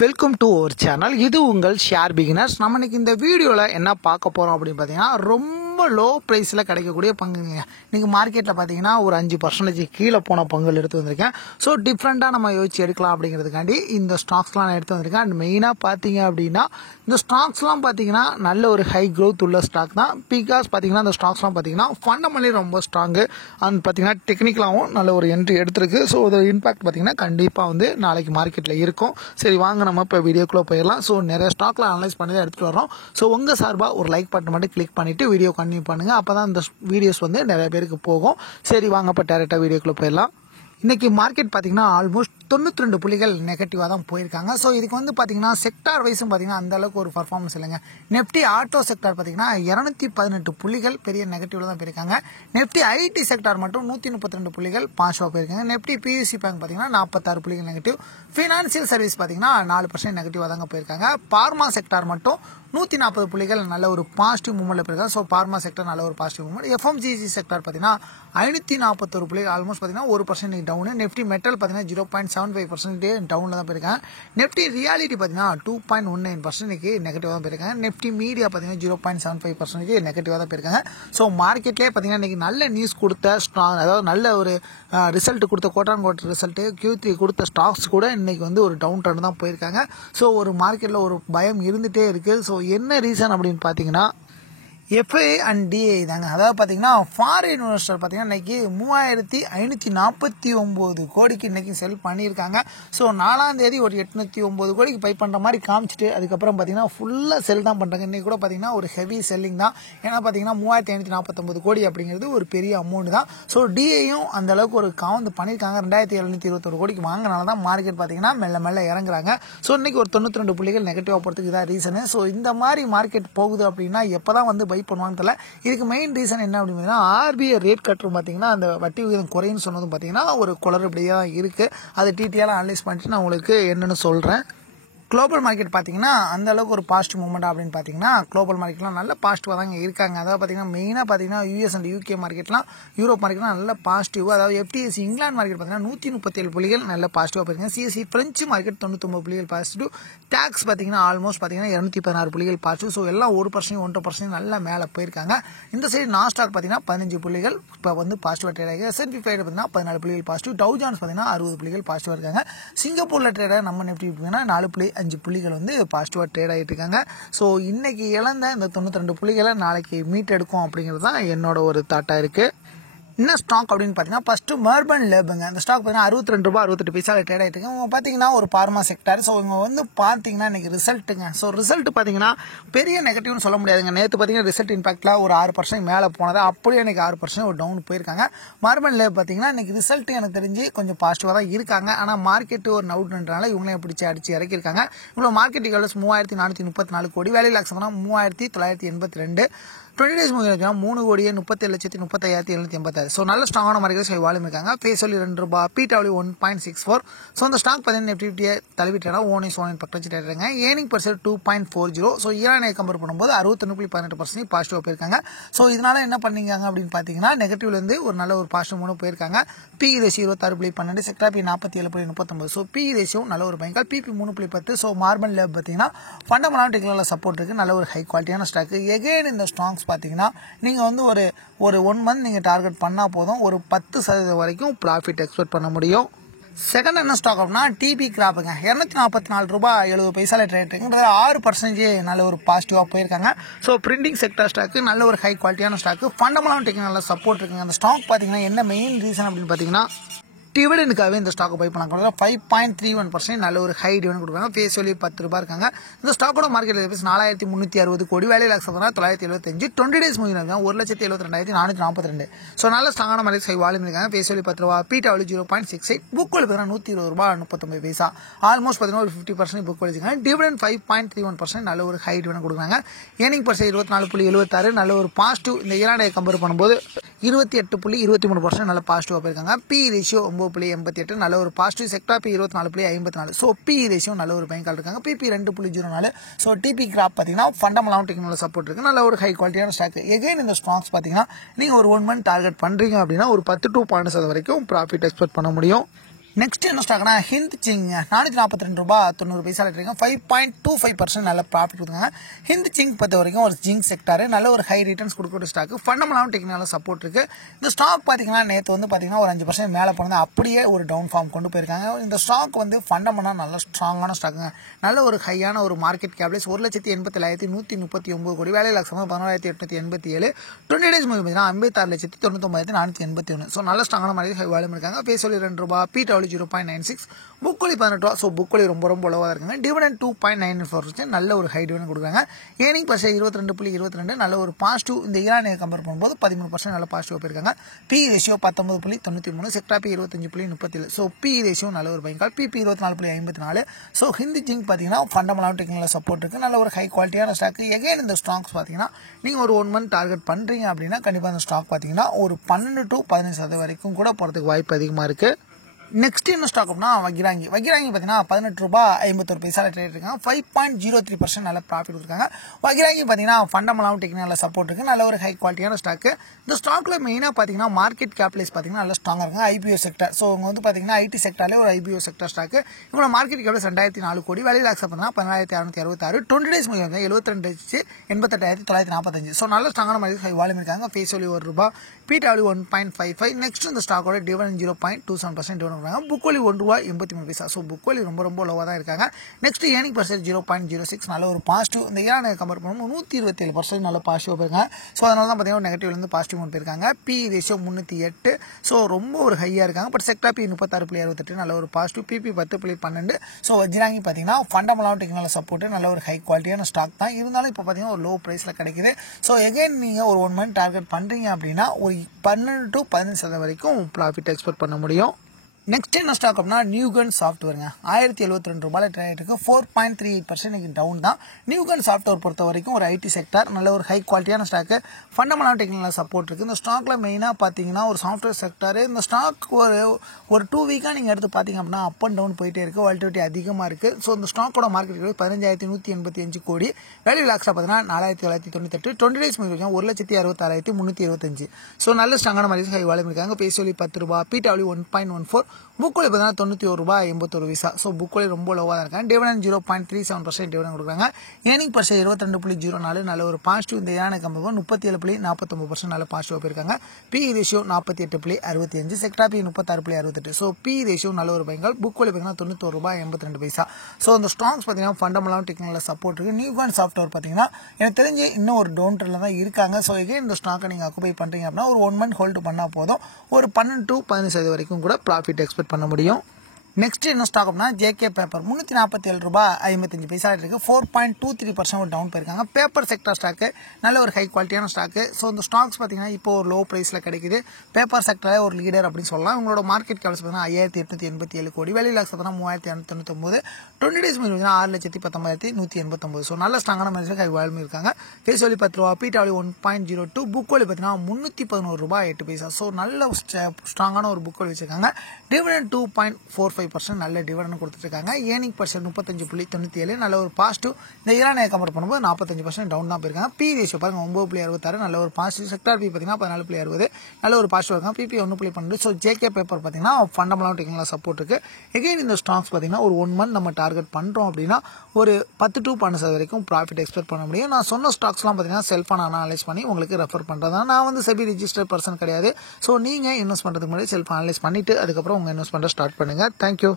Welcome to our channel. இது உங்கள் share beginners. நம்ம இன்னைக்கு இந்த வீடியோவில் என்ன பார்க்க போகிறோம் அப்படின்னு பார்த்தீங்கன்னா, ரொம்ப லோ ப்ரைஸில் கிடைக்கக்கூடிய பங்குங்க. இன்றைக்கி மார்க்கெட்டில் பார்த்தீங்கன்னா ஒரு 5% கீழே போன பங்குகள் எடுத்து வந்திருக்கேன். ஸோ டிஃப்ரெண்ட்டாக நம்ம யோசிச்சு எடுக்கலாம் அப்படிங்கிறதுக்காண்டி இந்த ஸ்டாக்ஸ்லாம் நான் எடுத்து வந்திருக்கேன். அண்ட் மெயினாக பார்த்தீங்க அப்படின்னா இந்த ஸ்டாக்ஸ்லாம் பார்த்தீங்கன்னா நல்ல ஒரு ஹை க்ரோத் உள்ள ஸ்டாக் தான். பிகாஸ் பார்த்தீங்கன்னா இந்த ஸ்டாக்ஸ்லாம் பார்த்தீங்கன்னா ஃபண்டமெண்டலி ரொம்ப ஸ்ட்ராங்கு. அண்ட் பார்த்தீங்கன்னா டெக்னிக்கலாகவும் நல்ல ஒரு என்ட்ரி எடுத்திருக்கு. ஸோ ஒரு இம்பாக்ட் பார்த்தீங்கன்னா கண்டிப்பாக வந்து நாளைக்கு மார்க்கெட்டில் இருக்கும். சரி வாங்க நம்ம இப்போ வீடியோக்குள்ளே போயிடலாம். ஸோ நிறைய ஸ்டாக்ல அனலைஸ் பண்ணி தான் எடுத்துகிட்டு வரோம். ஸோ உங்கள் சார்பாக ஒரு லைக் பட்டன் மட்டும் கிளிக் பண்ணிவிட்டு வீடியோ கண்டினியூ பண்ணுங்கள். அப்போ தான் இந்த வீடியோஸ் வந்து நிறைய பேருக்கு போகும். சரி வாங்க இப்போ டேரெக்டாக வீடியோக்குள்ளே போயிடலாம். இன்றைக்கி மார்க்கெட் பார்த்தீங்கன்னா ஆல்மோஸ்ட் 92 புள்ளிகள் நெகட்டிவாக தான் போயிருக்காங்க. ஸோ இதுக்கு வந்து பார்த்தீங்கன்னா செக்டார் வைஸும் பார்த்தீங்கன்னா அந்தளவுக்கு ஒரு பர்ஃபார்மன்ஸ் இல்லைங்க. நிஃப்டி ஆட்டோ செக்டார் பார்த்தீங்கன்னா 218 புள்ளிகள் பெரிய நெகட்டிவில் தான் போயிருக்காங்க. நிஃப்டி ஐடி செக்டார் மட்டும் 132 புள்ளிகள் பாசிட்டிவாக போயிருக்காங்க. நிஃப்டி பிஎஸ்சி பேங்க் பார்த்தீங்கன்னா 46 புள்ளிகள் நெகட்டிவ். ஃபினான்சியல் சர்வீஸ் பார்த்தீங்கன்னா 4% நெகட்டிவாக தாங்க போயிருக்காங்க. பார்மா செக்டார் மட்டும் 140 புள்ளிகள் நல்ல ஒரு பாசிட்டிவ் மூவ்மெண்ட்டில் போயிருக்காங்க. ஸோ பார்மா செக்டர் நல்ல ஒரு பாசிட்டிவ் மூவ்மெண்ட். எஃப்எம்ஜிசி செக்டார் பார்த்தீங்கன்னா 541 புள்ளிகள் ஆல்மோஸ்ட் பார்த்தீங்கன்னா 1% டவுனு. நிஃப்டி மெட்டல் பார்த்தீங்கன்னா 0.75% டவுனில் தான் போயிருக்காங்க. நிஃப்டி ரியாலிட்டி பார்த்தீங்கன்னா 2.19% நெகட்டிவாக தான் போயிருக்காங்க. நிஃப்டி மீடியா பார்த்தீங்கன்னா 0.75% நெகட்டிவாக தான் போயிருக்காங்க. ஸோ மார்க்கெட்லேயே பார்த்தீங்கன்னா இன்றைக்கி நல்ல நியூஸ் கொடுத்த ஸ்ட்ராங், அதாவது நல்ல ஒரு ரிசல்ட் கொடுத்த கோட்டான் ரிசல்ட்டு Q3 கொடுத்த ஸ்டாக்ஸ் கூட இன்றைக்கி வந்து ஒரு டவுன் ட்ரெண்ட் தான் போயிருக்காங்க. ஸோ ஒரு மார்க்கெட்டில் ஒரு பயம் இருந்துகிட்டே இருக்குது. ஸோ என்ன ரீசன் அப்படின்னு பார்த்தீங்கன்னா எஃப்ஐ அண்ட் டிஐ தாங்க. அதாவது பார்த்தீங்கன்னா ஃபாரின் இன்வெஸ்டர் பார்த்தீங்கன்னா இன்றைக்கி 3549 கோடிக்கு இன்றைக்கி செல் பண்ணியிருக்காங்க. ஸோ 4ஆம் தேதி ஒரு 809 கோடிக்கு பை பண்ணுற மாதிரி காமிச்சிட்டு அதுக்கப்புறம் பார்த்தீங்கன்னா ஃபுல்லாக செல் தான் பண்ணுறாங்க. இன்றைக்கி கூட பார்த்தீங்கன்னா ஒரு ஹெவி செல்லிங் தான். ஏன்னா பார்த்தீங்கன்னா 3549 கோடி அப்படிங்கிறது ஒரு பெரிய அமௌண்ட் தான். ஸோ டிஐயும் அந்தளவுக்கு ஒரு காந்து பண்ணியிருக்காங்க. 2721 கோடிக்கு வாங்கினால தான் மார்க்கெட் பார்த்தீங்கன்னா மெல்ல மெல்ல இறங்குறாங்க. ஸோ இன்றைக்கி ஒரு 92 புள்ளிகள் நெகட்டிவாக போகிறதுக்கு இதான் ரீசனு. ஸோ இந்த மாதிரி மார்க்கெட் போகுது அப்படின்னா எப்போ தான் வந்து பை பண்ணுவான்னு தெரியல. இதுக்கு மெயின் ரீசன் என்ன அப்படின்னா ஆர்பிஐ ரேட் கட்டுறது பார்த்தீங்கன்னா அந்த வட்டி விகிதம் குறைன்னு சொன்னதும் பார்த்தீங்கன்னா ஒரு குளறுபடியாக இருக்குது. அதை டீட்டெயிலாக அனலைஸ் பண்ணிட்டு நான் உங்களுக்கு என்னென்னு சொல்கிறேன். குளோபல் மார்க்கெட் பார்த்தீங்கன்னா அந்த அளவுக்கு ஒரு பாசிட்டிவ் மூவ்மெண்ட் அப்படின்னு பார்த்தீங்கன்னா குளோபல் மார்க்கெட்லாம் நல்ல பாசிட்டிவாக தாங்க இருக்காங்க. அதாவது பார்த்தீங்கன்னா மெயினாக பார்த்தீங்கன்னா யூஎஸ் அண்ட் யூகே மார்க்கெட்லாம் யூரோப் மார்க்கெட்லாம் நல்ல பாசிட்டிவ். அதாவது எஃப்டிஎஸ்சி இங்கிலாந்து மார்க்கெட் பார்த்தீங்கன்னா 137 புள்ளிகள் நல்ல பாசிட்டிவாக போயிருக்காங்க. சிஎஸ்சி பிரெஞ்சு மார்க்கெட் 99 புள்ளிகள் பாசிட்டிவ். டேக்ஸ் பார்த்தீங்கன்னா ஆல்மோஸ்ட் பார்த்தீங்கன்னா 216 புள்ளிகள் பாசிட்டிவ். ஸோ எல்லாம் 1% 1% நல்லா மேலே போயிருக்காங்க. இந்த சைடு நாஸ்டாக் பார்த்தீங்கன்னா 15 புள்ளிகள் இப்போ வந்து பாசிட்டிவாக ட்ரேட் ஆகிருக்கு. S&P 500 பார்த்தீங்கன்னா 14 புள்ளிகள் பாசிட்டிவ். டவு ஜான்ஸ் பார்த்தீங்கன்னா 60 புள்ளிகள் பாசிட்டிவாக இருக்காங்க. சிங்கப்பூரில் ட்ரேட் நம்ம நிஃப்டி பார்த்தீங்கன்னா 4.5 புள்ளிகள் வந்து பாசிட்டிவாக ட்ரேட் ஆகிட்டு இருக்காங்க. ஸோ இன்னைக்கு இழந்த இந்த 92 புள்ளிகளை நாளைக்கு மீட் எடுக்கும் அப்படிங்கிறது தான் என்னோட ஒரு தாட்டாக இருக்குது. என்ன ஸ்டாக் அப்படின்னு பார்த்தீங்கன்னா ஃபஸ்ட்டு மெர்பன் லேபுங்க. அந்த ஸ்டாக் பார்த்தீங்கன்னா ₹62.68 ட்ரேட் ஆகிட்டு இருக்கு. இவங்க பார்த்தீங்கன்னா ஒரு பார்மா செக்டார். ஸோ இவங்க வந்து பார்த்தீங்கன்னா இன்றைக்கி ரிசல்ட்டுங்க. ஸோ ரிசல்ட் பார்த்தீங்கன்னா பெரிய நெகட்டிவ்னு சொல்ல முடியாதுங்க. நேற்று பார்த்தீங்கன்னா ரிசல்ட் இம்பாக்டில் ஒரு 6% மேலே போனது, அப்படியே இன்றைக்கி 6% ஒரு டவுன் போயிருக்காங்க. மெர்பன் லேப் பார்த்தீங்கன்னா இன்றைக்கி ரிசல்ட் எனக்கு தெரிஞ்சு கொஞ்சம் பாசிட்டிவாக தான் இருக்காங்க. ஆனால் மார்க்கெட்டு ஒரு நவுட்ன்றனால இவங்களையும் பிடிச்சி அடிச்சு இறக்கியிருக்காங்க. இவ்வளோ மார்க்கெட் எவ்வளோ 3434 கோடி, வேலை லாக்ஸ் 3982. 20 days movie 3,37,37,35,786. ஸோ நல்ல ஸ்ட்ராங்கான மார்க்கெட் வால்யூம் இருக்காங்க. Face value ₹2, PW 1.64. ஸோ அந்த ஸ்டாக் பார்த்தீங்கன்னா நிஃப்டியை தழுவிட்டா ஓனிஸ் பக்கம் வச்சுட்டாங்க. Earning per share 2.40. ஸோ ஈரானை கம்பேர் பண்ணும்போது 61.18% பாசிட்டிவாக போயிருக்காங்க. ஸோ இதனால என்ன பண்ணிங்க அப்படின்னு பார்த்தீங்கன்னா நெகட்டிவ்லேருந்து ஒரு நல்ல ஒரு பாசிட்டிவ் மூணு போயிருக்காங்க. B ratio 26.12, sector B 47.39. So B ratio நல்ல ஒரு பயங்கர, பிபி 3.10. ஸோ மார்பன் லேப் பார்த்தீங்கன்னா ஃபண்டமெண்டல் டெக்னிக்கல் சப்போர்ட் இருக்குது. நல்ல ஒரு ஹை குவாலிட்டியான ஸ்டாக். எகைன் இந்த ஸ்டாக்ஸ் பார்த்தீங்கன்னா நீங்கள் வந்து ஒரு 1 மந்த் நீங்கள் டார்கெட் பண்ணால் போதும், ஒரு 10% வரைக்கும் ப்ராஃபிட் எக்ஸ்பெக்ட் பண்ண முடியும். செகண்ட் என்ன ஸ்டாக் அப்படின்னா டிபி கிராப்புங்க. ₹244.70 ட்ரேட் இருக்குன்றது 6% நல்ல ஒரு பாசிட்டிவாக போயிருக்காங்க. ஸோ பிரிண்டிங் செக்டர் ஸ்டாக்கு நல்ல ஒரு ஹை குவாலிட்டியான ஸ்டாக்கு, ஃபண்டமெண்டல் டெக்னிக்கல் சப்போர்ட் இருக்குங்க. அந்த ஸ்டாக் பார்த்தீங்கன்னா என்ன மெயின் ரீசன் அப்படின்னு பார்த்தீங்கன்னா டிவிடெண்டுக்காகவே இந்த ஸ்டாக்கை பை பண்ணாங்க. 5.31% நல்ல ஒரு ஹை டிவிடெண்ட் கொடுக்குறாங்க. ஃபேஸ் வேல்யூ ₹10 இருக்காங்க. இந்த ஸ்டாக்கோட மார்க்கெட் ப்ரைஸ் 4360 கோடி, வேலை லாக்ஸ் 975. 20 days movie 1,72,442. ஸோ நல்ல ஸ்ட்ராங்கான மார்க்கெட் ஹை வால்யூம் இருக்காங்க. Face value ₹10, PW 0.68, book value ₹120.39. Almost பார்த்தீங்கன்னா ஒரு 50% புக் வேல்யூ இருக்காங்க. டிவிடெண்ட் 5.31% நல்ல ஒரு ஹை டிவிடெண்ட் கொடுக்குறாங்க. ஏர்னிங் பர் ஷேர் 24.76 நல்ல ஒரு பாசிட்டிவ். இந்த ஈரானை கம்பேர் பண்ணும்போது 28.23% நல்ல பாசிட்டிவாக போயிருக்காங்க. பி ரேஷியோ 9.88 நல்ல ஒரு positive. Sector B 24.54. So B ratio நல்ல ஒரு பயங்கரம் இருக்காங்க. பிபி 2.04. ஸோ டிபி கிராப் பார்த்தீங்கன்னா ஃபண்டமெண்டல் டெக்னிக்கல் சப்போர்ட் இருக்குது. நல்ல ஒரு ஹை குவாலிட்டியான ஸ்டாக். எகைன் இந்த ஸ்டாக்ஸ் பார்த்தீங்கன்னா நீங்கள் ஒரு 1 மந்த் டார்கெட் பண்ணுறீங்க அப்படின்னா ஒரு 10 to 12% வரைக்கும் ப்ராஃபிட் எக்ஸ்பெக்ட் பண்ண முடியும். நெக்ஸ்ட் என்ன ஸ்டாக்னா ஹிந்த் சிங் $442.90 இருக்கீங்க. 5.25% நல்ல ப்ராஃபிட் கொடுத்தாங்க. ஹிந்த் சிங் பொறுத்த வரைக்கும் ஒரு ஜிங்க் செக்டார் நல்ல ஒரு ஹை ரிட்டர்ன்ஸ் கொடுக்கக்கூடிய ஸ்டாக். ஃபண்டமெண்டலாகவும் டெக்னிக்கலாக சப்போர்ட் இருக்கு. இந்த ஸ்டாக் பார்த்தீங்கன்னா நேற்று வந்து பார்த்தீங்கன்னா ஒரு 5% மேலே போனது, அப்படியே ஒரு டவுன் ஃபார்ம் கொண்டு போயிருக்காங்க. இந்த ஸ்டாக் வந்து ஃபண்டமெண்டலாக நல்ல ஸ்ட்ராங்கான ஸ்டாக்குங்க. நல்ல ஒரு ஹையான ஒரு மார்க்கெட் கேப்லேஸ் 1,87,139 கோடி, வேலை லட்சமாக 11,887, 20 டேஸ் மூலம் பார்த்தீங்கன்னா 56,99,481. ஸோ நல்ல ஸ்ட்ராங்கான மாதிரி ஹை வேல்யூம் இருக்காங்க. பேஸ் சொல்லி $2, PW 0.96, book value $18. So book value ரொம்ப லோவாக இருக்காங்க. டிவிடெண்ட் 2.94%, நல்ல ஒரு ஹை டிவிடெண்ட் கொடுக்குறாங்க. ஏர்னிங் பர் ஷேர் 22.22, நல்ல ஒரு பாசிட்டிவ். இந்த ஈரானியை கம்பேர் பண்ணும்போது 13% நல்ல பாசிட்டிவ் போயிருக்காங்க. B ratio 19.93, செக்டா B 25.37. So B ratio நல்ல ஒரு பைக்கால். பிபி 24.54. ஸோ ஹிந்தி ஜிங்க் பார்த்தீங்கன்னா ஃபண்டமெண்டலாக டெக்னிக்கலாக சப்போர்ட் இருக்குது. நல்ல ஒரு ஹை குவாலிட்டியான ஸ்டாக். எகைன் இந்த ஸ்டாக்ஸ் பார்த்தீங்கன்னா நீங்கள் ஒரு 1 மந்த் டார்கெட் பண்ணுறீங்க அப்படின்னா கண்டிப்பாக இந்த ஸ்டாக் பார்த்தீங்கன்னா ஒரு 12 to 15% வரைக்கும் கூட போகிறதுக்கு வாய்ப்பு அதிகமாக இருக்குது. நெக்ஸ்ட் என்ன ஸ்டாக் அப்படின்னா வகிராங்கி பார்த்தீங்கன்னா $18.51 ட்ரேட் இருக்காங்க. 5.03% நல்ல ப்ராஃபிட் இருக்காங்க. வகிராங்கி பார்த்தீங்கன்னா ஃபண்டமெண்டலாகவும் டெக்னிக்கலாக சப்போர்ட் இருக்குது. நல்ல ஒரு ஹை குவாலிட்டியான ஸ்டாக்கு. இந்த ஸ்டாக்ல மெயினாக பார்த்தீங்கன்னா மார்க்கெட் கேப்லைஸ் பார்த்தீங்கன்னா நல்லா ஸ்ட்ராங்காக இருக்காங்க. IPO sector. ஸோ இவங்க வந்து பார்த்தீங்கன்னா ஐடி செக்டர்லேயே ஒரு ஐபிஓ செக்டர் ஸ்டாக்கு. இவங்களோட மார்க்கெட் கேப்லைஸ் 2,004 கோடி, வேலையில் ஆக்சப் பண்ணால் 17,666, 20 டேஸ் முடியும் 72,88,945. ஸோ நல்ல ஸ்ட்ராங்கான மாதிரி ஹை வால்யூம் இருக்காங்க. Face value $1, PW 1.55. நெக்ஸ்ட் இந்த ஸ்டாக்கோட dividend 0.27% dividend. Book value $1.83. So book value ரொம்ப லோவாக தான் இருக்காங்க. நெக்ஸ்ட் ஏர்னிங் பர் ஷேர் 0.06, நல்ல ஒரு பாசிட்டிவ். இந்த ஈரானை கம்பேர் பண்ணும்போது 127% நல்ல பாசிட்டிவ் போயிருக்காங்க. ஸோ அதனால தான் பார்த்தீங்கன்னா நெகட்டிவ்லேருந்து பாசிட்டிவ் கொண்டு போயிருக்காங்க. B ratio 308. ஸோ ரொம்ப ஒரு ஹையாக இருக்காங்க. பட் செக்டா பி 36.68, நல்ல ஒரு பாசிட்டிவ். பிபி 10.12. ஸோ வஜ்ராங்கி பார்த்தீங்கன்னா ஃபண்டமெண்டலாக டெக்னிக்கல் சப்போர்ட், நல்ல ஒரு ஹை குவாலிட்டியான ஸ்டாக் தான். இருந்தாலும் இப்போ பார்த்தீங்கன்னா ஒரு லோ ப்ரைஸில் கிடைக்குது. ஸோ எகைன் நீங்கள் ஒரு 1 மந்த் டார்கெட் பண்ணுறீங்க அப்படின்னா ஒரு 12 to 15% வரைக்கும் ப்ராஃபிட் எக்ஸ்பெக்ட் பண்ண முடியும். நெக்ஸ்ட் என்ன ஸ்டாக் அப்படின்னா நியூகன் சாஃப்ட்வேருங்க. $1072 ட்ரேட் இருக்கு. 4.38% டவுன் தான். நியூகன் சாஃப்ட்வேர் பொறுத்த வரைக்கும் ஒரு ஐடி செக்டர், நல்ல ஒரு ஹை குவாலிட்டியான ஸ்டாக்கு. ஃபண்டமெண்டல் டெக்னிக்கல் சப்போர்ட் இருக்குது. இந்த ஸ்டாக்ல மெயினாக பார்த்தீங்கன்னா ஒரு சாஃப்ட்வேர் செக்டர். இந்த ஸ்டாக் ஒரு 2 வீக்காக நீங்கள் எடுத்து பார்த்தீங்க அப்படின்னா அப் அண்ட் டவுன் போயிட்டே இருக்குது. வாலிட்டிலிட்டி அதிகமாக இருக்குது. ஸோ இந்த ஸ்டாக்கோட மார்க்கெட் 15,185 கோடி, வேல்யூ லாக்ஸாக பார்த்தீங்கன்னா 4,998, 20 டேஸ் முடியும் 1,66,325. ஸோ நல்ல ஸ்ட்ராங்கான மாதிரி ஹை வால்யூம் இருக்காங்க. Face value $10, PW 1.14, book value பார்த்தீங்கன்னா $91.81. ஸோ புக் வேல்யூ ரொம்ப லோவாக தான் இருக்காங்க. டிவிடெண்ட் 0.37% டிவிடெண்ட் கொடுக்குறாங்க. ஏர்னிங் பர் ஷேர் 22.04, நல்ல ஒரு பாசிட்டிவ். இந்த ஈரானை கம்பேர் 37.49% நல்ல பாசிட்டிவ் போயிருக்காங்க. B ratio 48.65, செக்டா B 36.68. So B ratio நல்ல ஒரு பைக்கால். புக் வேல்யூ பார்த்தீங்கன்னா $91.82. ஸோ இந்த ஸ்டாக்ஸ் பார்த்தீங்கன்னா ஃபண்டமெண்டலாகவும் டெக்னிக்கலாக சப்போர்ட் இருக்குது. நியூகான் சாஃப்ட்வேர் பார்த்தீங்கன்னா எனக்கு தெரிஞ்சு இன்னும் ஒரு டவுன் ட்ரெண்ட்ல தான் இருக்காங்க. ஸோ இதே இந்த ஸ்டாக்கை நீங்கள் அக்குபை பண்ணுறீங்க அப்படின்னா ஒரு 1 மந்த் ஹோல்டு பண்ணால் போதும், ஒரு 12 to 15% வரைக்கும் கூட ப்ராஃபிட் எக்ஸ்பெக்ட் பண்ண முடியும். நெக்ஸ்ட் என்ன ஸ்டாக் அப்படின்னா ஜேகே பேப்பர் $347.55 இருக்கு. 4.23% ஒரு டவுன் போயிருக்காங்க. பேப்பர் செக்டர் ஸ்டாக்கு, நல்ல ஒரு ஹை குவாலிட்டியான ஸ்டாக்கு. ஸோ இந்த ஸ்டாக்ஸ் பார்த்தீங்கன்னா இப்போ ஒரு லோ ப்ரைஸில் கிடைக்குது. பேப்பர் செக்டரே ஒரு லீடர் அப்படின்னு சொல்லலாம். உங்களோட மார்க்கெட் கேப்ஸ் பார்த்தீங்கன்னா 5,887 கோடி, வேல்யூ லாக்ஸ் பார்த்தீங்கன்னா 3,299, 20 டேஸ் மீது 6,19,189. ஸோ நல்ல ஸ்ட்ராங்கான மாதிரி ஹை வால்யூம் இருக்காங்க. Face value $10, PW 1.02, book value பார்த்தீங்கன்னா $311.08. ஸோ நல்ல ஸ்ட்ராங்கான ஒரு புக் வேல்யூ வச்சிருக்காங்க. டிவிடெண்ட் 2.45% நல்ல டிவிடெண்ட் கொடுத்துருக்காங்க. ஏர்னிங் பர் ஷேர் 35.97, நல்ல ஒரு பாசிட்டிவ். இந்த ஈரானை கம்பேர் பண்ணும்போது 45% டவுன் தான் போயிருக்காங்க. பி ரேஷியோ பாருங்க 9.66, நல்ல ஒரு பாசிட்டிவ். செக்டார் பி பார்த்தீங்கன்னா 14.60, நல்ல ஒரு பாசிட்டிவ் இருக்காங்க. பிபி 1.12. ஸோ ஜேகே பேப்பர் பார்த்தீங்கன்னா ஃபண்டமெண்டலாக டெக்னிக்கலாக சப்போர்ட் இருக்கு. எகைன் இந்த ஸ்டாக்ஸ் பார்த்தீங்கன்னா ஒரு 1 மந்த் நம்ம டார்கெட் பண்ணுறோம் அப்படின்னா ஒரு 10 to 12% வரைக்கும் ப்ராஃபிட் எக்ஸ்பெக்ட் பண்ண முடியும். நான் சொன்ன ஸ்டாக்ஸ்லாம் பார்த்தீங்கன்னா செல்ஃபான அனலைஸ் பண்ணி உங்களுக்கு ரெஃபர் பண்ணுறதா. நான் வந்து செபி ரிஜிஸ்டர்ட் பர்சன் கிடையாது. ஸோ நீங்கள் இன்வெஸ்ட் பண்ணுறதுக்கு முன்னாடி செல்ஃப் அனலைஸ் பண்ணிவிட்டு அதுக்கப்புறம் உங்கள் இன்வெஸ்ட்மெண்ட்டை ஸ்டார்ட் பண்ணுங்கள். தேங்க்யூ.